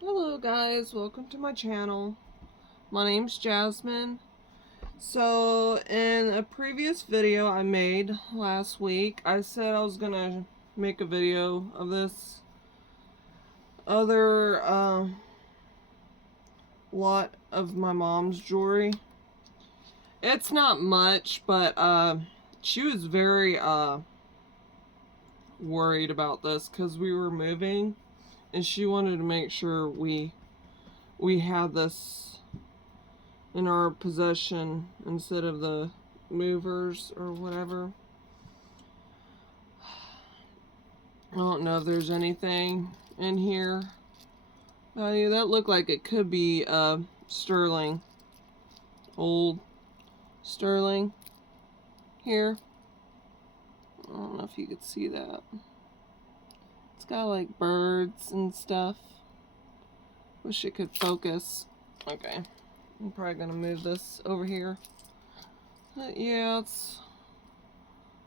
Hello guys, welcome to my channel. My name's Jasmine. So in a previous video I made last week, I said I was gonna make a video of this other lot of my mom's jewelry. It's not much, but she was very worried about this because we were moving and she wanted to make sure we had this in our possession instead of the movers or whatever. I don't know if there's anything in here. Value that looked like it could be sterling, old sterling here. I don't know if you could see that. It's got like birds and stuff. Wish it could focus. Okay, I'm probably gonna move this over here. But yeah, it's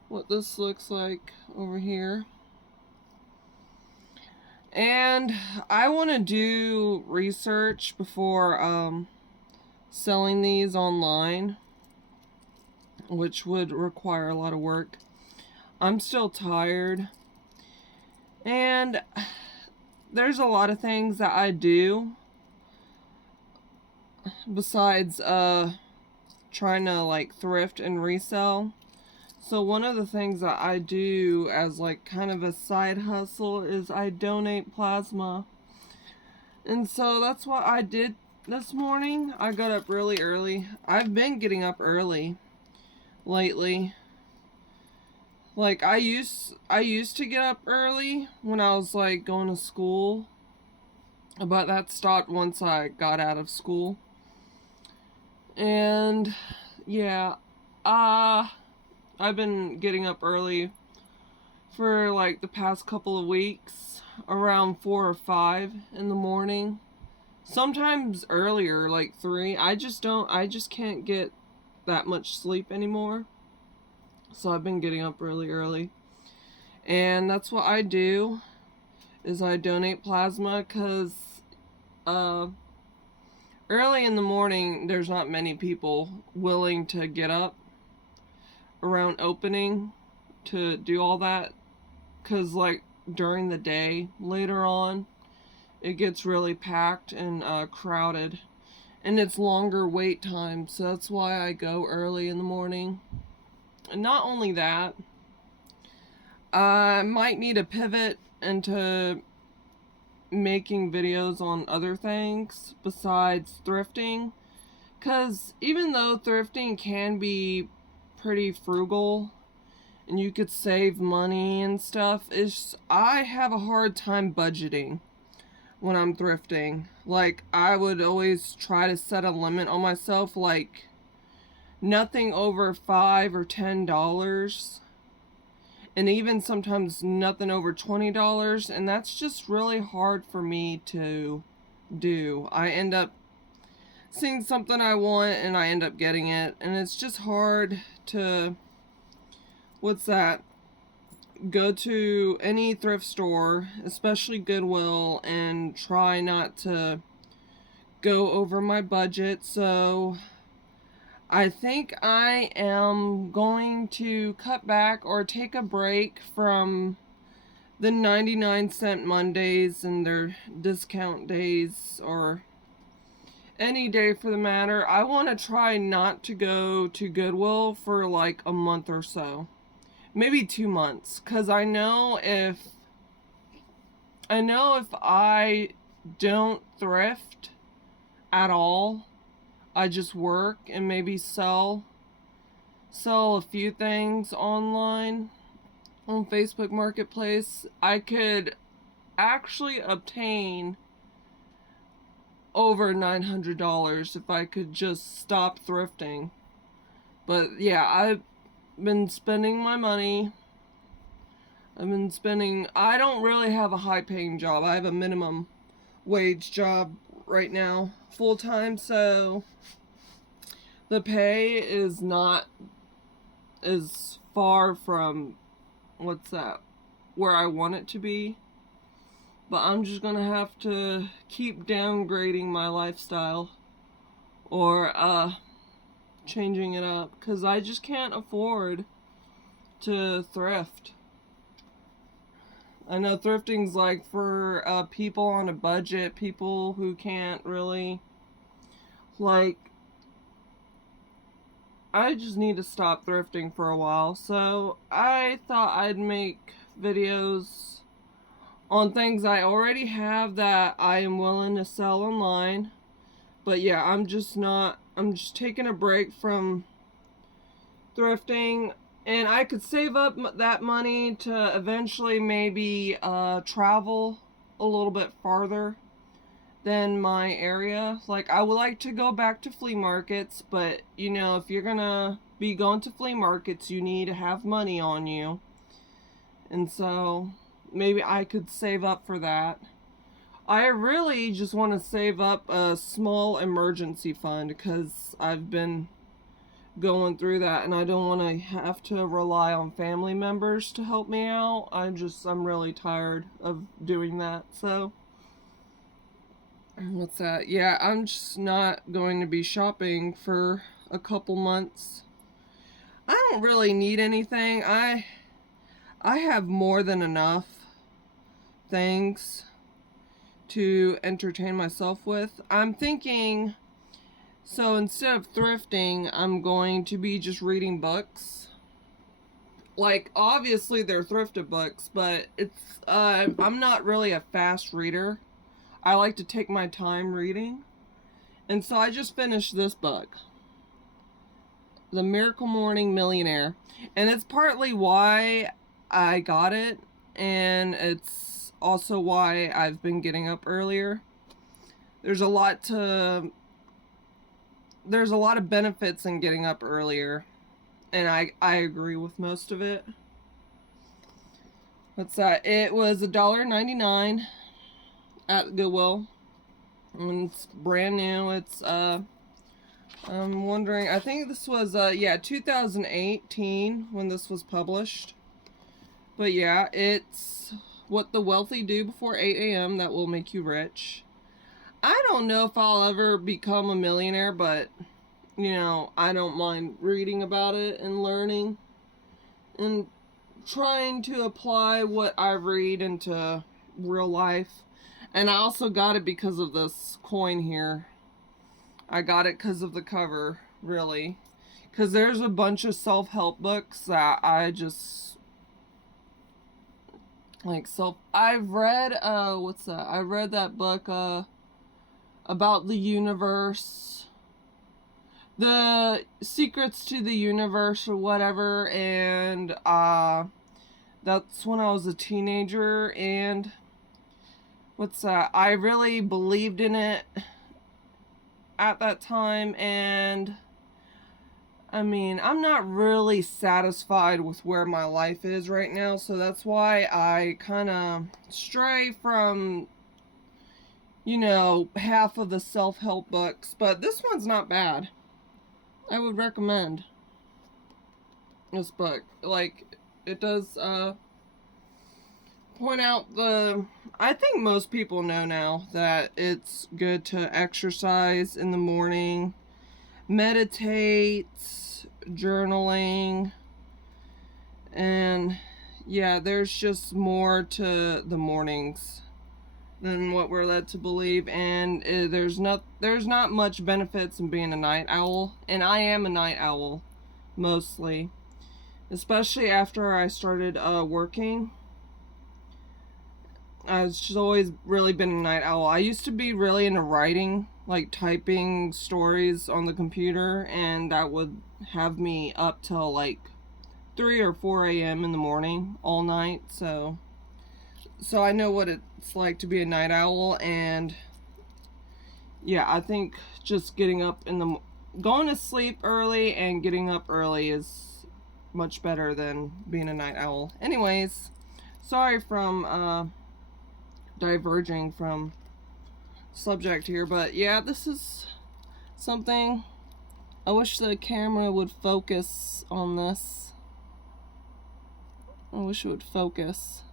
what this looks like over here. And I want to do research before selling these online, which would require a lot of work. I'm still tired, and there's a lot of things that I do besides trying to like thrift and resell. So one of the things that I do as like kind of a side hustle is I donate plasma. And so that's what I did this morning. I got up really early. I've been getting up early lately. Like I used to get up early when I was like going to school, but that stopped once I got out of school. And yeah, I've been getting up early for like the past couple of weeks, around 4 or 5 in the morning. Sometimes earlier, like 3. I just can't get that much sleep anymore. So I've been getting up really early. And that's what I do, is I donate plasma, because early in the morning there's not many people willing to get up around opening to do all that, because like during the day later on it gets really packed and crowded, and it's longer wait time. So that's why I go early in the morning. And not only that, I might need to pivot into making videos on other things besides thrifting, because even though thrifting can be pretty frugal and you could save money and stuff, I have a hard time budgeting when I'm thrifting. Like I would always try to set a limit on myself, like nothing over $5 or $10, and even sometimes nothing over $20, and that's just really hard for me to do. I end up seeing something I want and I end up getting it, and it's just hard to go to any thrift store, especially Goodwill, and try not to go over my budget. So I think I am going to cut back or take a break from the 99-cent Mondays and their discount days, or any day for the matter. I want to try not to go to Goodwill for like a month or so. Maybe 2 months, because I know if I don't thrift at all, I just work and maybe sell a few things online on Facebook Marketplace, I could actually obtain over $900 if I could just stop thrifting. But yeah, I've been spending my money. I don't really have a high paying job. I have a minimum wage job right now, full time, so the pay is not as far from where I want it to be. but I'm just gonna have to keep downgrading my lifestyle, or changing it up, because I just can't afford to thrift. I know thrifting's like for people on a budget, people who can't really, like, I just need to stop thrifting for a while. So I thought I'd make videos on things I already have that I am willing to sell online. But yeah, I'm just taking a break from thrifting, and I could save up that money to eventually maybe travel a little bit farther than my area. Like, I would like to go back to flea markets, but you know, if you're gonna be going to flea markets, you need to have money on you. And so maybe I could save up for that. I really just want to save up a small emergency fund, because I've been going through that, and I don't want to have to rely on family members to help me out. I'm really tired of doing that. So what's that? Yeah, I'm just not going to be shopping for a couple months. I don't really need anything. I have more than enough things to entertain myself with. I'm thinking, so instead of thrifting, I'm going to be just reading books. Like, obviously they're thrifted books, but I'm not really a fast reader. I like to take my time reading. And so I just finished this book, The Miracle Morning Millionaire. And it's partly why I got it, and it's also why I've been getting up earlier. There's a lot of benefits in getting up earlier, and I agree with most of it. What's that? It was $1.99 at Goodwill, and it's brand new. It's I'm wondering, I think this was 2018 when this was published. But yeah, it's What the Wealthy Do Before 8 a.m. That Will Make You Rich. I don't know if I'll ever become a millionaire, but you know, I don't mind reading about it and learning and trying to apply what I read into real life. And I also got it because of this coin here. I got it because of the cover, really. Because there's a bunch of self-help books that I just like. I've read what's that? I read that book about the universe, the secrets to the universe or whatever, and that's when I was a teenager, and what's that? I really believed in it at that time, and I mean, I'm not really satisfied with where my life is right now, so that's why I kind of stray from, you know, half of the self-help books, but this one's not bad. I would recommend this book. Like, it does point out I think most people know now that it's good to exercise in the morning, meditate, journaling, and yeah, there's just more to the mornings than what we're led to believe, and there's not much benefits in being a night owl, and I am a night owl mostly, especially after I started working. I've just always really been a night owl. I used to be really into writing, like typing stories on the computer, and that would have me up till like 3 or 4 a.m. in the morning all night. So I know what it's like to be a night owl, and yeah, I think just going to sleep early and getting up early is much better than being a night owl. Anyways, sorry from diverging from subject here, but yeah, this is something. I wish the camera would focus on this. I wish it would focus.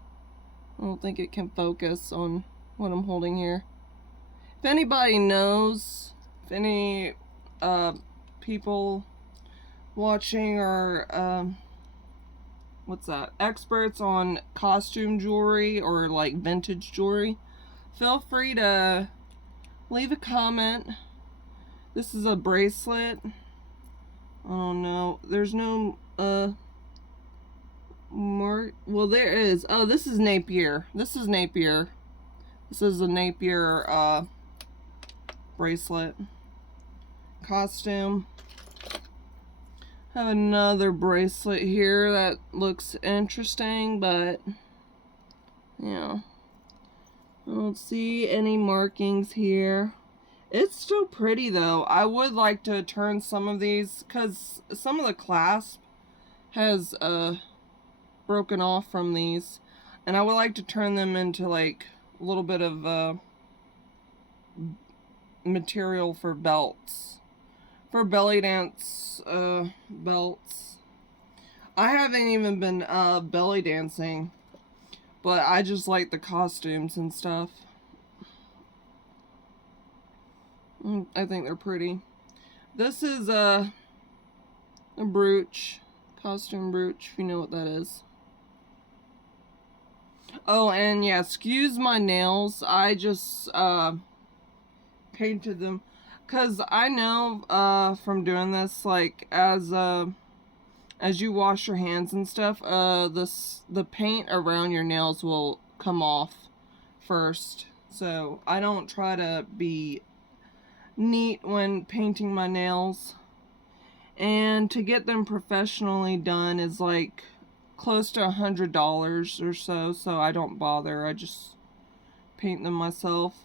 I don't think it can focus on what I'm holding here. If anybody knows, if any people watching are what's that, experts on costume jewelry or like vintage jewelry, feel free to leave a comment. This is a bracelet. Oh no, there's no more. Well, there is. Oh, this is Napier. This is Napier. This is a Napier bracelet. Costume. I have another bracelet here that looks interesting, but yeah, I don't see any markings here. It's still pretty though. I would like to turn some of these, because some of the clasp has broken off from these, and I would like to turn them into like a little bit of material for belts, for belly dance belts. I haven't even been belly dancing, but I just like the costumes and stuff. I think they're pretty. This is a brooch, costume brooch, if you know what that is. Oh, and yeah, excuse my nails. I just painted them, because I know from doing this, like as you wash your hands and stuff, the paint around your nails will come off first. So I don't try to be neat when painting my nails, and to get them professionally done is like close to $100 or so, so I don't bother. I just paint them myself.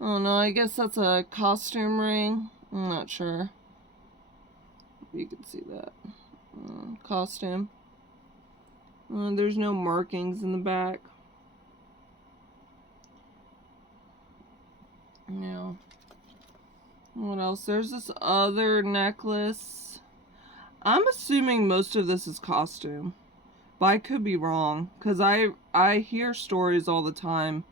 Oh no, I guess that's a costume ring. I'm not sure if you can see that. Costume. There's no markings in the back. Yeah. What else? There's this other necklace. I'm assuming most of this is costume, but I could be wrong, because I hear stories all the time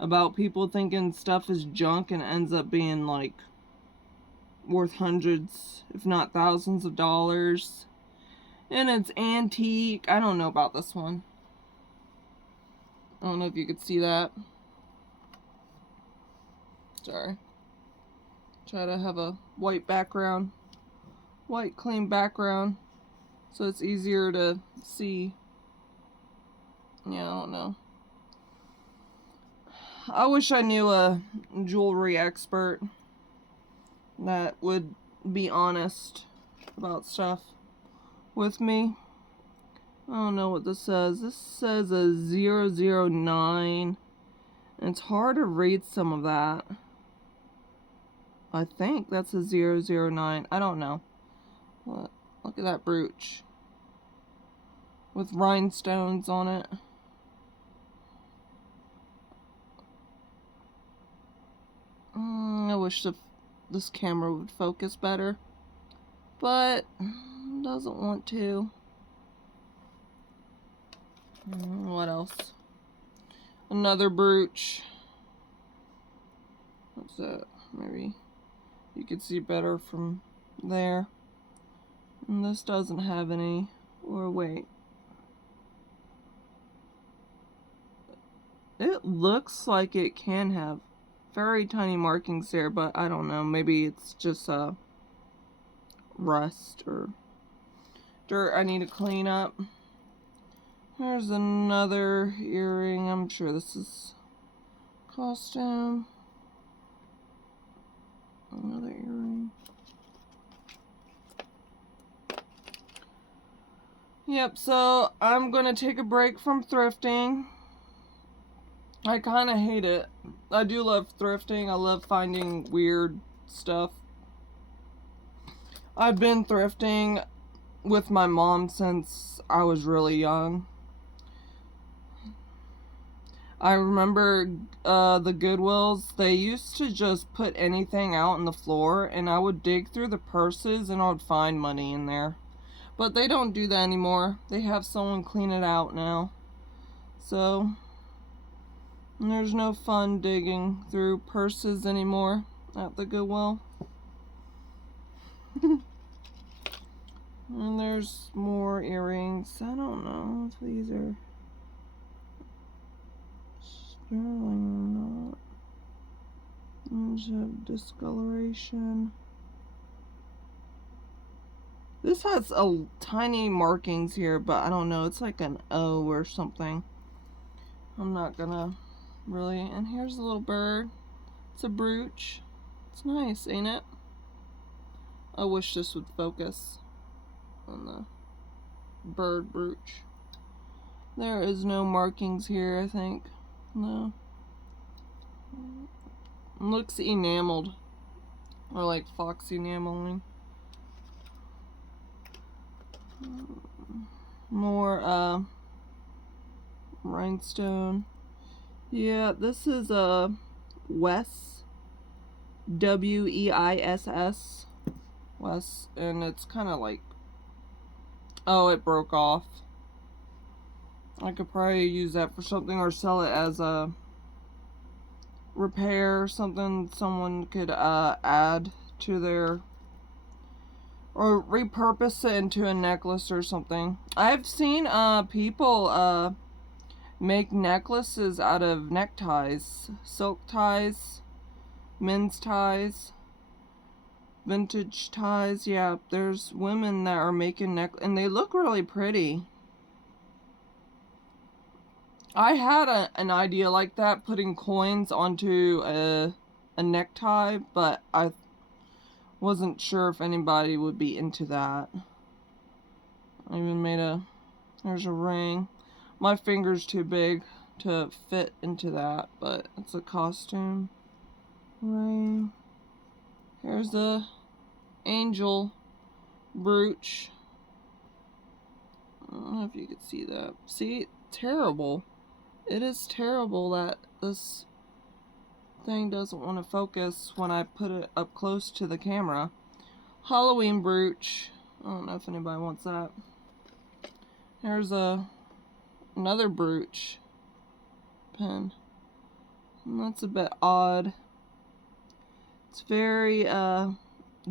about people thinking stuff is junk and ends up being like worth hundreds, if not thousands of dollars. And it's antique. I don't know about this one. I don't know if you could see that. Sorry. Try to have a white background. White clean background, so it's easier to see. Yeah, I don't know. I wish I knew a jewelry expert that would be honest about stuff with me. I don't know what this says. This says a 009, and it's hard to read some of that. I think that's a 009. I don't know. Look at that brooch with rhinestones on it. I wish this camera would focus better, but it doesn't want to. What else? Another brooch. What's that? Maybe you could see better from there. And this doesn't have any, or wait. It looks like it can have very tiny markings there, but I don't know. Maybe it's just rust or dirt I need to clean up. Here's another earring. I'm sure this is costume. Another earring. Yep, so I'm gonna take a break from thrifting. I kind of hate it. I do love thrifting. I love finding weird stuff. I've been thrifting with my mom since I was really young. I remember the Goodwills, they used to just put anything out on the floor, and I would dig through the purses and I would find money in there. But they don't do that anymore. They have someone clean it out now. So there's no fun digging through purses anymore at the Goodwill. And there's more earrings. I don't know if these are sterling or not. There's a discoloration. This has a tiny markings here, but I don't know. It's like an O or something. I'm not gonna really. And here's a little bird. It's a brooch. It's nice, ain't it? I wish this would focus on the bird brooch. There is no markings here, I think. No. It looks enameled. Or like fox enameling. More rhinestone. Yeah, this is a Wes, W-E-I-S-S, Wes, and it's kind of like, oh, it broke off. I could probably use that for something or sell it as a repair or something someone could add to their, or repurpose it into a necklace or something. I've seen people make necklaces out of neckties, silk ties, men's ties, vintage ties. Yeah, there's women that are making and they look really pretty. I had an idea like that, putting coins onto a necktie, but I wasn't sure if anybody would be into that. I even made there's a ring. My finger's too big to fit into that, but it's a costume ring. Here's the angel brooch. I don't know if you could see that. See, terrible. It is terrible that this thing doesn't want to focus when I put it up close to the camera. Halloween brooch. I don't know if anybody wants that. Here's another brooch pin. And that's a bit odd. It's very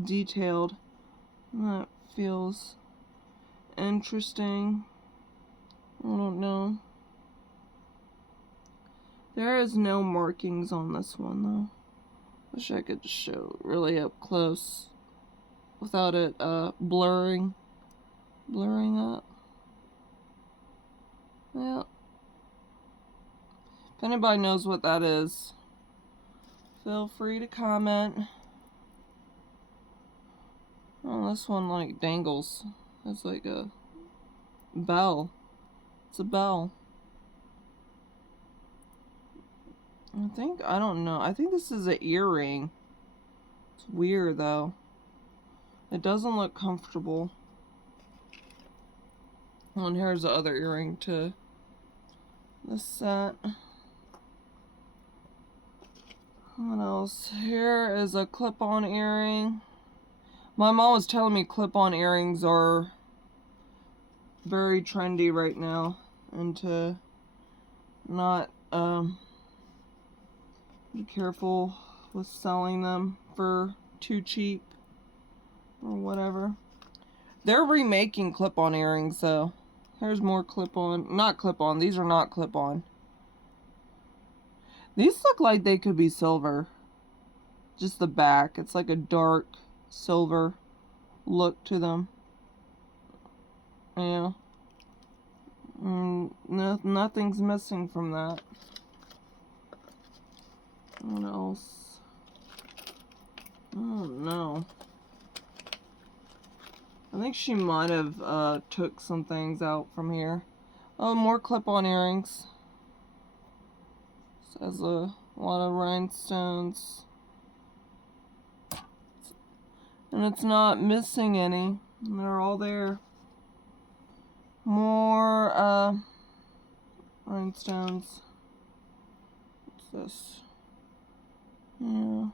detailed. That feels interesting. I don't know. There is no markings on this one though. Wish I could just show really up close without it blurring up. Yeah. If anybody knows what that is, feel free to comment. Oh, this one like dangles. It's like a bell. It's a bell. I don't know. I think this is an earring. It's weird though. It doesn't look comfortable. Oh, and here's the other earring to the set. What else? Here is a clip-on earring. My mom was telling me clip-on earrings are very trendy right now, and to not be careful with selling them for too cheap or whatever. They're remaking clip-on earrings though. Here's more clip-on. Not clip-on. These are not clip-on. These look like they could be silver. Just the back. It's like a dark silver look to them. Yeah. Nothing's missing from that. What else? Oh no. I think she might have took some things out from here. Oh, more clip-on earrings. This has a lot of rhinestones. And it's not missing any. They're all there. More rhinestones. What's this? Yeah.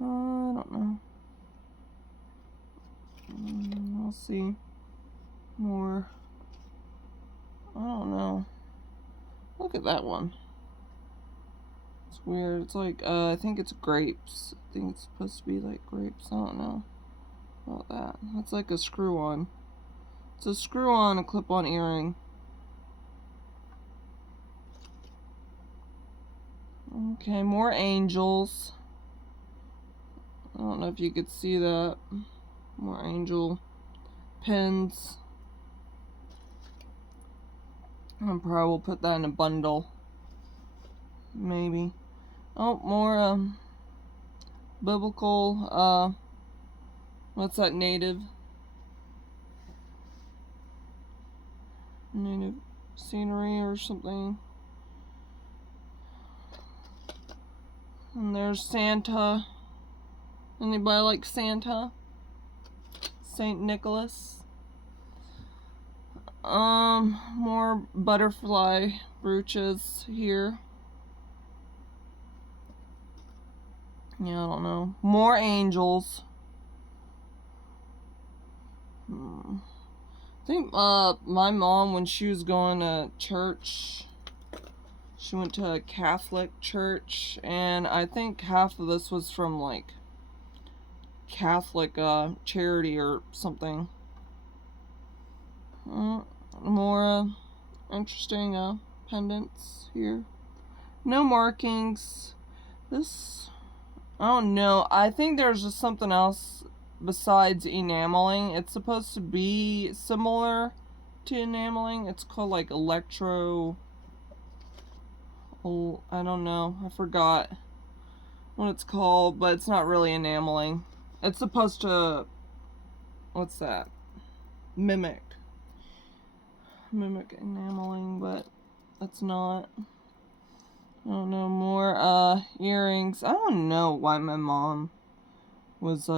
I don't know. I'll see. More I don't know. Look at that one. It's weird. It's like, I think it's grapes. I think it's supposed to be like grapes. I don't know about that. That's like a screw-on. It's a screw-on, a clip-on earring. Okay, more angels. I don't know if you could see that. More angel pins. I probably will put that in a bundle. Maybe. Oh, more biblical, what's that, native scenery or something. And there's Santa. Anybody like Santa? Saint Nicholas. More butterfly brooches here. Yeah, I don't know. More angels. I think my mom, when she was going to church, she went to a Catholic church, and I think half of this was from like Catholic charity or something. More interesting pendants here. No markings. This, I don't know. I think there's just something else besides enameling. It's supposed to be similar to enameling. It's called like electro. Oh, I don't know. I forgot what it's called, but it's not really enameling. It's supposed to, what's that? Mimic enameling, but it's not. I don't know. More earrings. I don't know why my mom was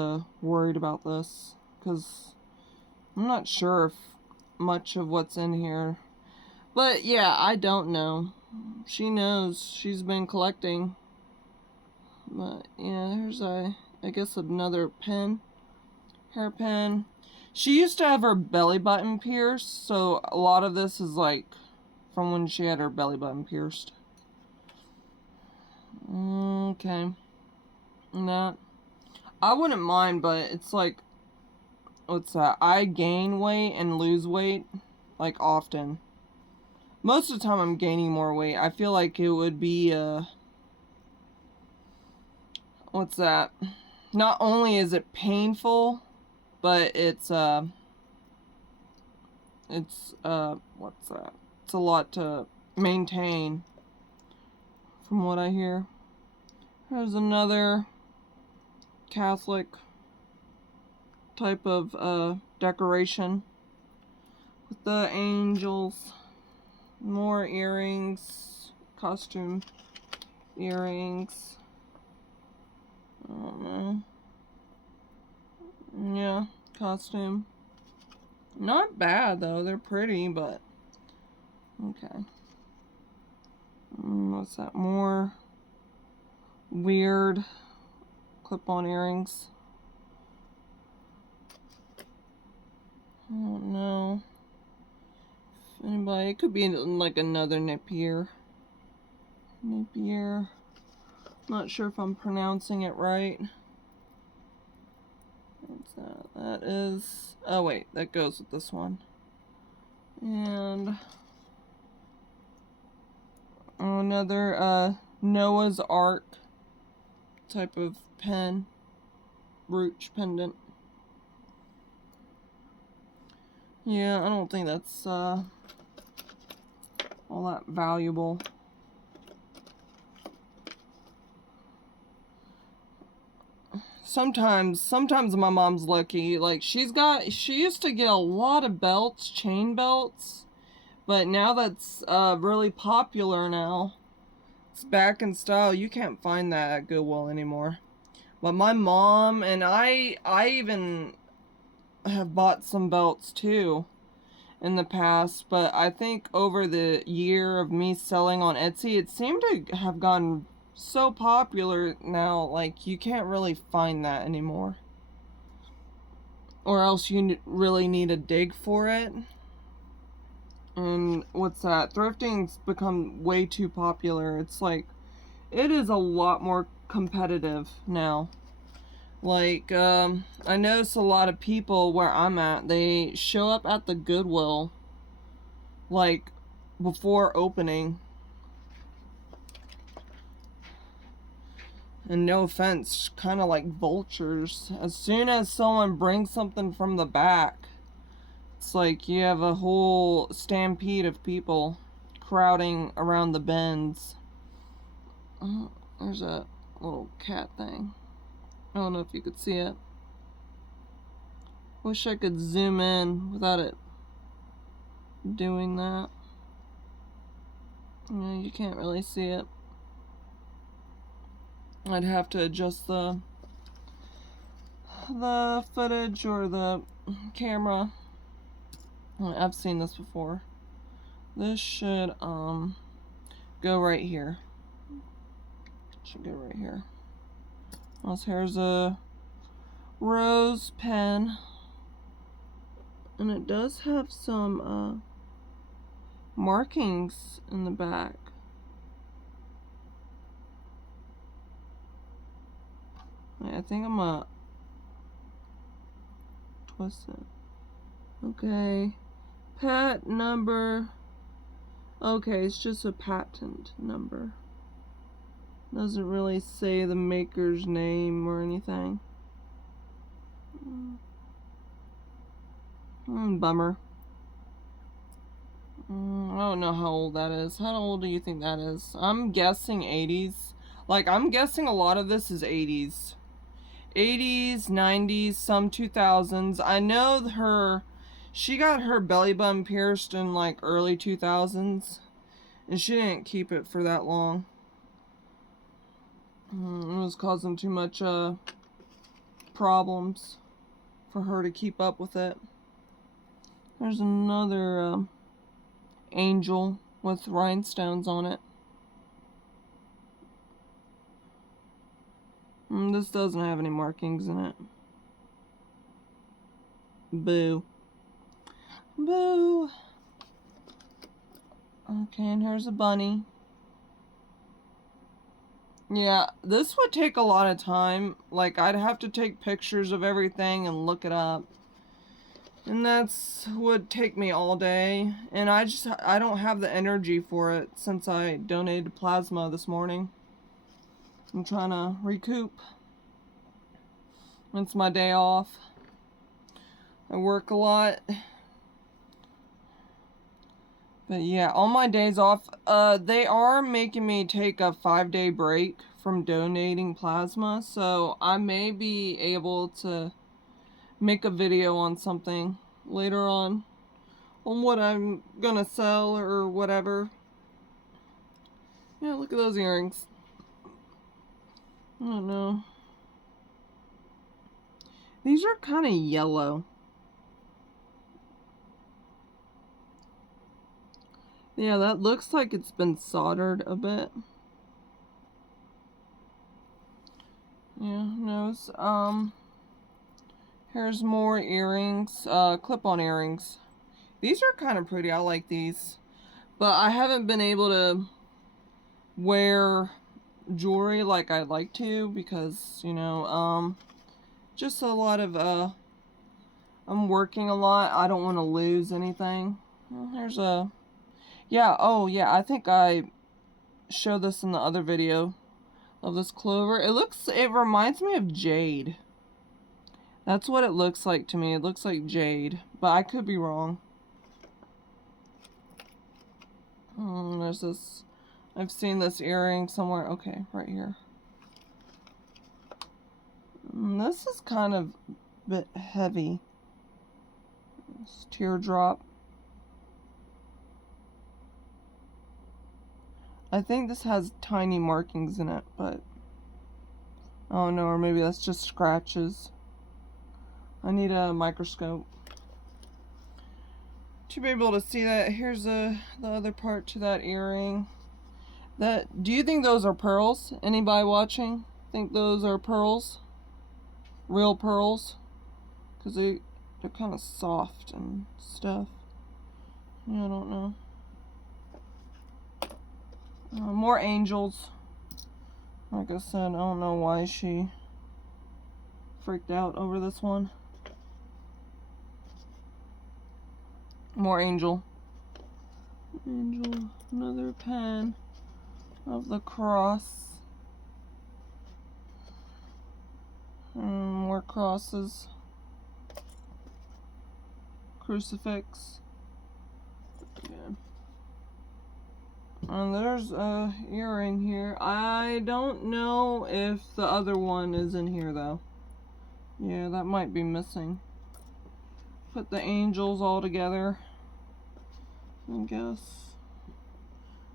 worried about this, because I'm not sure if much of what's in here. But yeah, I don't know. She knows. She's been collecting. But yeah, here's I guess another pin. Hairpin. She used to have her belly button pierced, so a lot of this is like from when she had her belly button pierced. Okay. And that, I wouldn't mind, but it's like, what's that? I gain weight and lose weight like often. Most of the time I'm gaining more weight. I feel like it would be what's that? Not only is it painful, but it's what's that? It's a lot to maintain from what I hear. There's another Catholic type of decoration with the angels. More earrings, costume earrings. I don't know. Yeah, costume. Not bad though, they're pretty, but okay. What's that? More weird clip-on earrings. I don't know. If anybody, it could be like another Napier. Not sure if I'm pronouncing it right. What's that? That is, oh wait, that goes with this one. And another Noah's Ark type of pen, brooch pendant. Yeah, I don't think that's all that valuable. Sometimes my mom's lucky. Like she used to get a lot of belts, chain belts, but now that's really popular now. It's back in style. You can't find that at Goodwill anymore. But my mom and I even have bought some belts too in the past, but I think over the year of me selling on Etsy, it seemed to have gone so popular now, like you can't really find that anymore, or else you really need to dig for it. And what's that? Thrifting's become way too popular. It's like, it is a lot more competitive now. Like, I notice a lot of people where I'm at, they show up at the Goodwill, like, before opening. And no offense, kind of like vultures. As soon as someone brings something from the back, it's like you have a whole stampede of people crowding around the bins. There's a little cat thing. I don't know if you could see it. Wish I could zoom in without it doing that. Yeah, you can't really see it. I'd have to adjust the footage or the camera. I've seen this before. This should go right here. Should go right here. Also, here's a rose pen, and it does have some markings in the back. Wait, I think I'm gonna twist it. Okay, pat number. Okay, it's just a patent number. Doesn't really say the maker's name or anything. Bummer. I don't know how old that is. How old do you think that is? I'm guessing 80s. Like, I'm guessing a lot of this is 80s. 80s, 90s, some 2000s. I know she got her belly button pierced in like early 2000s. And she didn't keep it for that long. It was causing too much problems for her to keep up with it. There's another angel with rhinestones on it. This doesn't have any markings in it. Boo. Boo. Okay, and here's a bunny. Yeah, this would take a lot of time. Like, I'd have to take pictures of everything and look it up. And that's would take me all day. And I don't have the energy for it since I donated plasma this morning. I'm trying to recoup. It's my day off. I work a lot. But yeah, on my days off, they are making me take a 5-day break from donating plasma, so I may be able to make a video on something later on what I'm gonna sell or whatever. Yeah, look at those earrings. I don't know. These are kind of yellow. Yeah, that looks like it's been soldered a bit. Yeah, nose. Here's more earrings, clip-on earrings. These are kind of pretty. I like these. But I haven't been able to wear jewelry like I'd like to because, you know, just a lot of, I'm working a lot. I don't want to lose anything. Here's a, yeah, oh yeah, I think I showed this in the other video of this clover. It reminds me of jade. That's what it looks like to me. It looks like jade, but I could be wrong. There's this, I've seen this earring somewhere. Okay, right here. This is kind of a bit heavy. This teardrop. I think this has tiny markings in it, but I don't know, or maybe that's just scratches. I need a microscope to be able to see that. Here's the other part to that earring. Do you think those are pearls? Anybody watching think those are pearls? Real pearls? Because they're kind of soft and stuff. Yeah, I don't know. More angels. Like I said, I don't know why she freaked out over this one. More angel. Angel. Another pen of the cross. More crosses. Crucifix. Yeah. And there's a earring here. I don't know if the other one is in here though. Yeah, that might be missing. Put the angels all together, I guess.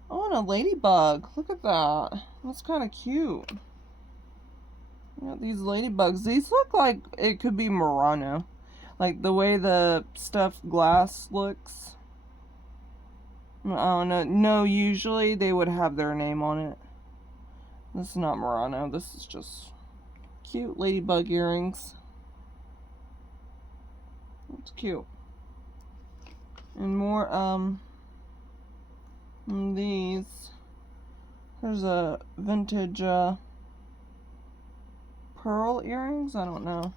Oh, and a ladybug. Look at that. That's kind of cute. Got these ladybugs. These look like it could be Murano. Like the way the stuffed glass looks. I don't know. No, usually they would have their name on it. This is not Murano. This is just cute ladybug earrings. It's cute. And more, these. There's a vintage, pearl earrings? I don't know.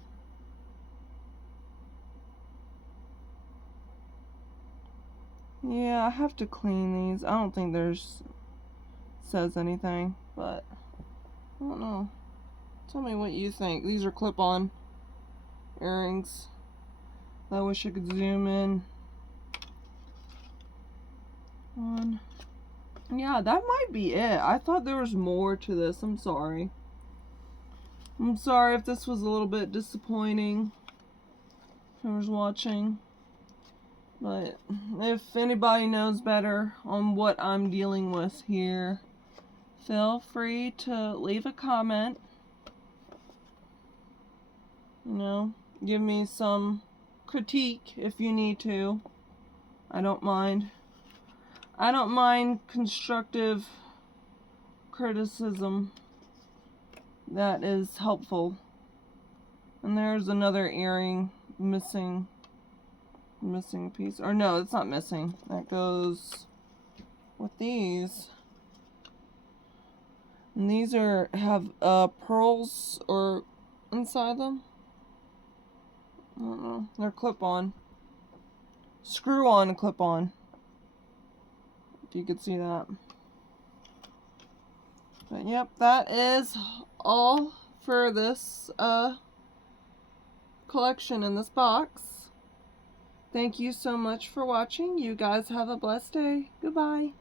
Yeah, I have to clean these. I don't think there's says anything, but I don't know. Tell me what you think. These are clip-on earrings. I wish I could zoom in. One. Yeah, that might be it. I thought there was more to this. I'm sorry. I'm sorry if this was a little bit disappointing. Whoever's watching. But if anybody knows better on what I'm dealing with here, feel free to leave a comment. You know, give me some critique if you need to. I don't mind. I don't mind constructive criticism. That is helpful. And there's another earring missing piece. Or no, it's not missing. That goes with these. And these have pearls or inside them. I don't know. They're clip-on. Screw-on and clip-on. If you could see that. But yep, that is all for this collection in this box. Thank you so much for watching. You guys have a blessed day. Goodbye.